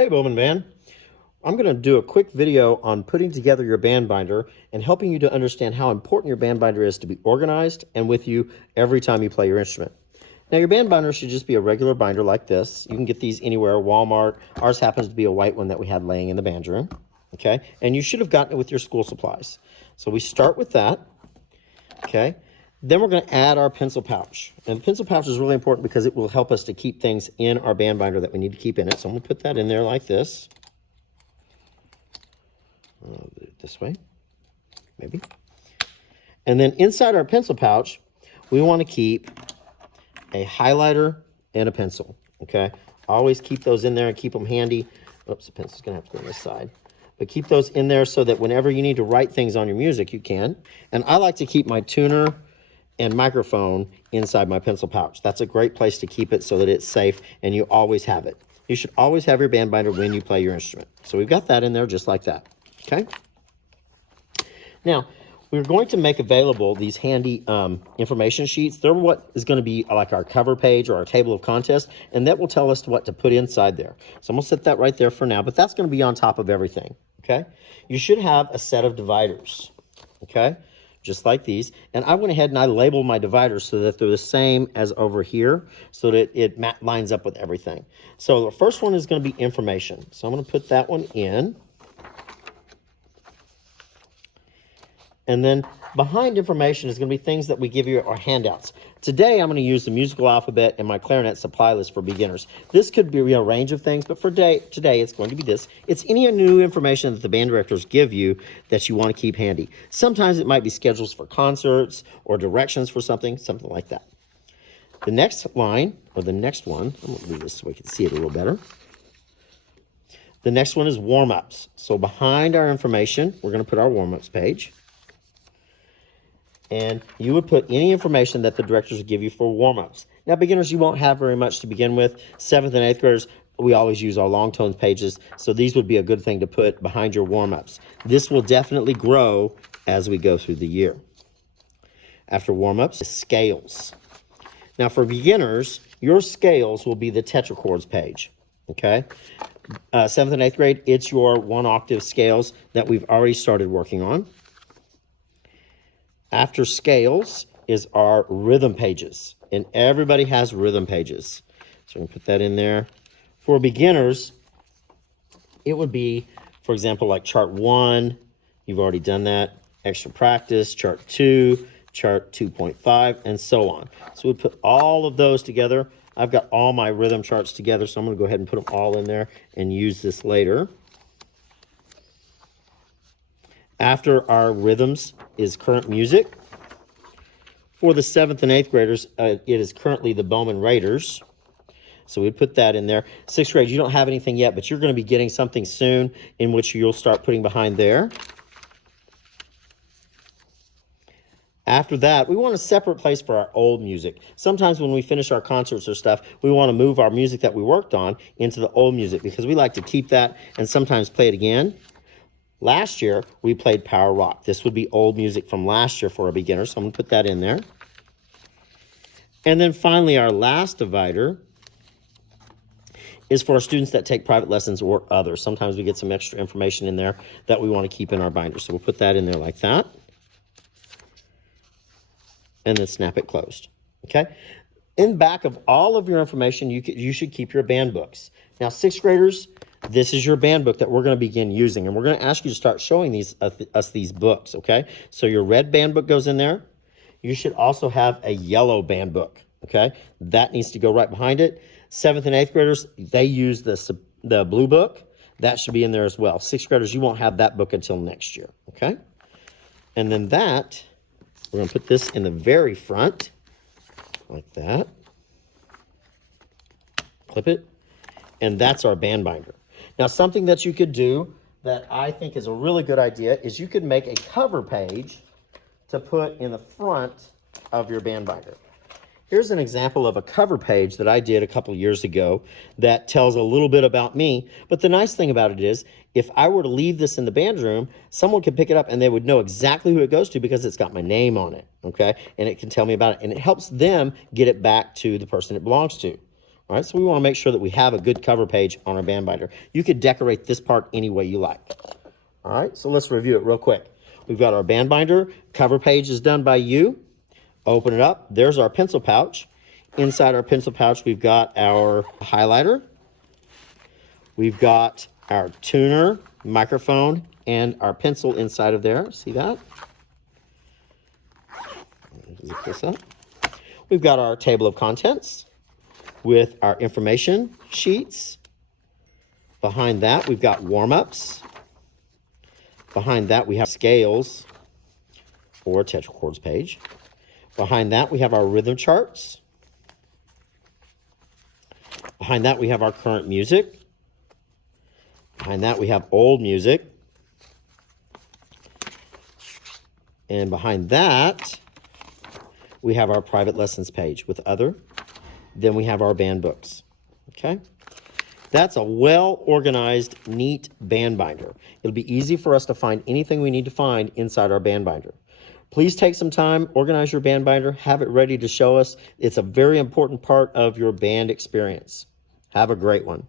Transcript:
Hey Bowman Band, I'm going to do a quick video on putting together your band binder and helping you to understand how important your band binder is to be organized and with you every time you play your instrument. Now your band binder should just be a regular binder like this. You can get these anywhere, Walmart. Ours happens to be a white one that we had laying in the band room. Okay, and you should have gotten it with your school supplies. So we start with that. Okay, then we're going to add our pencil pouch. And the pencil pouch is really important because it will help us to keep things in our band binder that we need to keep in it. So I'm going to put that in there like this. This way, maybe. And then inside our pencil pouch, we want to keep a highlighter and a pencil, okay? Always keep those in there and keep them handy. Oops, the pencil's going to have to go on this side. But keep those in there so that whenever you need to write things on your music, you can. And I like to keep my tuner and microphone inside my pencil pouch. That's a great place to keep it so that it's safe and you always have it. You should always have your band binder when you play your instrument. So we've got that in there just like that, okay? Now, we're going to make available these handy information sheets. They're what is going to be like our cover page or our table of contents, and that will tell us what to put inside there. So I'm going to set that right there for now, but that's going to be on top of everything, okay? You should have a set of dividers, okay? Just like these. And I went ahead and I labeled my dividers so that they're the same as over here so that it lines up with everything. So the first one is going to be information. So I'm going to put that one in. And then behind information is going to be things that we give you our handouts. Today, I'm going to use the musical alphabet and my clarinet supply list for beginners. This could be a range of things, but for today, it's going to be this. It's any new information that the band directors give you that you want to keep handy. Sometimes it might be schedules for concerts or directions for something like that. The next line, or the next one, I'm going to move this so we can see it a little better. The next one is warm-ups. So behind our information, we're going to put our warm-ups page. And you would put any information that the directors would give you for warm-ups. Now, beginners, you won't have very much to begin with. 7th and 8th graders, we always use our long tones pages, so these would be a good thing to put behind your warm-ups. This will definitely grow as we go through the year. After warm-ups, scales. Now, for beginners, your scales will be the tetrachords page, okay? 7th and 8th grade, it's your one-octave scales that we've already started working on. After scales is our rhythm pages, and everybody has rhythm pages. So I'm going to put that in there. For beginners, it would be, for example, like chart 1, you've already done that, extra practice, chart 2, chart 2.5, and so on. So we put all of those together. I've got all my rhythm charts together, so I'm going to go ahead and put them all in there and use this later. After our rhythms is current music. For the 7th and 8th graders, it is currently the Bowman Raiders. So we put that in there. 6th grade, you don't have anything yet, but you're going to be getting something soon in which you'll start putting behind there. After that, we want a separate place for our old music. Sometimes when we finish our concerts or stuff, we want to move our music that we worked on into the old music because we like to keep that and sometimes play it again. Last year, we played Power Rock. This would be old music from last year for a beginner, so I'm going to put that in there. And then finally, our last divider is for our students that take private lessons or others. Sometimes we get some extra information in there that we want to keep in our binder, so we'll put that in there like that. And then snap it closed, okay? In back of all of your information, you should keep your band books. Now, 6th graders, this is your band book that we're going to begin using, and we're going to ask you to start showing us these books, okay? So your red band book goes in there. You should also have a yellow band book, okay? That needs to go right behind it. 7th and 8th graders, they use the blue book. That should be in there as well. 6th graders, you won't have that book until next year, okay? And then that, we're going to put this in the very front, like that. Clip it. And that's our band binder. Now, something that you could do that I think is a really good idea is you could make a cover page to put in the front of your band binder. Here's an example of a cover page that I did a couple years ago that tells a little bit about me. But the nice thing about it is, if I were to leave this in the band room, someone could pick it up and they would know exactly who it goes to because it's got my name on it, okay? And it can tell me about it. And it helps them get it back to the person it belongs to. All right, so we want to make sure that we have a good cover page on our band binder. You could decorate this part any way you like. All right, so let's review it real quick. We've got our band binder. Cover page is done by you. Open it up. There's our pencil pouch. Inside our pencil pouch, we've got our highlighter. We've got our tuner, microphone, and our pencil inside of there. See that? Zip this up. We've got our table of contents with our information sheets. Behind that, we've got warm-ups. Behind that, we have scales or tetrachords page. Behind that, we have our rhythm charts. Behind that, we have our current music. Behind that, we have old music. And behind that, we have our private lessons page with other. Then we have our band books, okay? That's a well-organized, neat band binder. It'll be easy for us to find anything we need to find inside our band binder. Please take some time, organize your band binder, have it ready to show us. It's a very important part of your band experience. Have a great one.